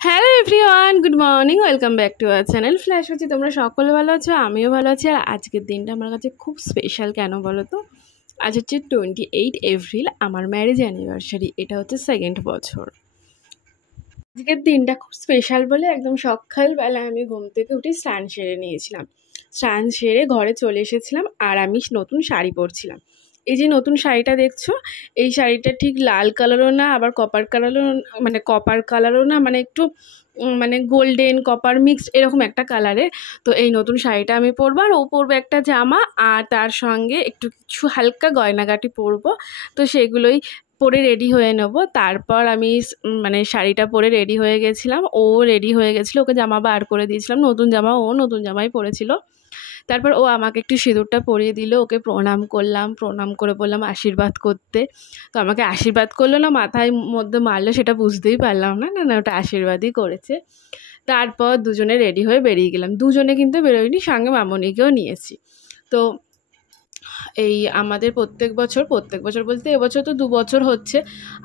Hello everyone, good morning, welcome back to our channel flash. হচ্ছে তোমরা সকলে ভালো আছো, আমিও ভালো আছি। আর আজকের দিনটা আমার কাছে খুব স্পেশাল। কেন বলো তো? আজ হচ্ছে 28 এপ্রিল, আমার ম্যারেজ অ্যানিভার্সারি। এটা হচ্ছে 2nd বছর। আজকের দিনটা খুব স্পেশাল বলে একদম সকালবেলা আমি ঘুম থেকে উঠে স্নান সেরে নিয়েছিলাম। স্নান সেরে ঘরে চলে এসেছিলাম আর আমি নতুন শাড়ি পরছিলাম। এই যে নতুন শাড়িটা দেখছো, এই শাড়িটা ঠিক লাল কালারও না, আবার কপার কালারও না, মানে একটু মানে গোল্ডেন কপার মিক্সড এরকম একটা কালারের। তো এই নতুন শাড়িটা আমি পরবো, আর ও পরবে একটা জামা, আর তার সঙ্গে একটু কিছু হালকা গয়নাগাটি পরবো। তো সেগুলোই পরে রেডি হয়ে নেবো। তারপর আমি মানে শাড়িটা পরে রেডি হয়ে গেছিলাম, ও রেডি হয়ে গেছিলো, ওকে জামা বার করে দিয়েছিলাম, নতুন জামা, ও নতুন জামাই পরেছিল। তারপর ও আমাকে একটু সিঁদুরটা পরিয়ে দিল, ওকে প্রণাম করলাম, প্রণাম করে বললাম আশীর্বাদ করতে। তো আমাকে আশীর্বাদ করলো না মাথায় মধ্যে মারলো, সেটা বুঝতেই পারলাম না, না না ওটা আশীর্বাদই করেছে। তারপর দুজনে রেডি হয়ে বেরিয়ে গেলাম। দুজনে কিন্তু বেরোয়নি, সঙ্গে মামনিকেও নিয়েছি। তো এই আমাদের প্রত্যেক বছর বলতে এবছর তো 2 বছর হচ্ছে,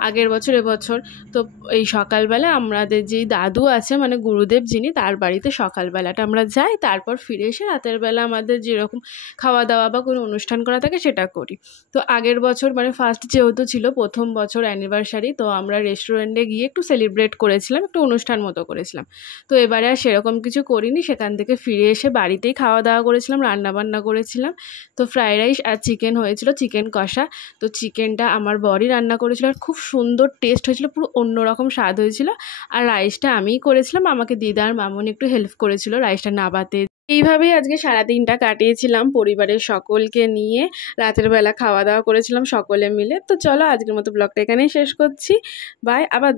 আগের বছর এবছর। তো এই সকালবেলা আমাদের যেই দাদু আছে, মানে গুরুদেব যিনি, তার বাড়িতে সকালবেলাটা আমরা যাই। তারপর ফিরে এসে রাতের বেলা আমাদের যেরকম খাওয়া দাওয়া বা কোনো অনুষ্ঠান করা থাকে সেটা করি। তো আগের বছর মানে ফার্স্ট যেহেতু ছিল, প্রথম বছর অ্যানিভার্সারি, তো আমরা রেস্টুরেন্টে গিয়ে একটু সেলিব্রেট করেছিলাম, একটু অনুষ্ঠান মতো করেছিলাম। তো এবারে আর সেরকম কিছু করিনি, সেখান থেকে ফিরে এসে বাড়িতেই খাওয়া দাওয়া করেছিলাম, রান্নাবান্না করেছিলাম। তো ফ্রাইড রাইস আর চিকেন হয়েছিল, চিকেন কষা। তো চিকেনটা আমার বরই রান্না করেছিল, আর খুব সুন্দর টেস্ট হয়েছিল, পুরো অন্যরকম স্বাদ হয়েছিল। আর রাইসটা আমিই করেছিলাম, আমাকে দিদা আর মামনি একটু হেল্প করেছিল রাইসটা নাবাতে। এইভাবেই আজকে সারাদিনটা কাটিয়েছিলাম পরিবারের সকলকে নিয়ে। রাতের বেলা খাওয়া দাওয়া করেছিলাম সকলে মিলে। তো চলো আজকের মতো ব্লগটা এখানেই শেষ করছি। বাই, আবার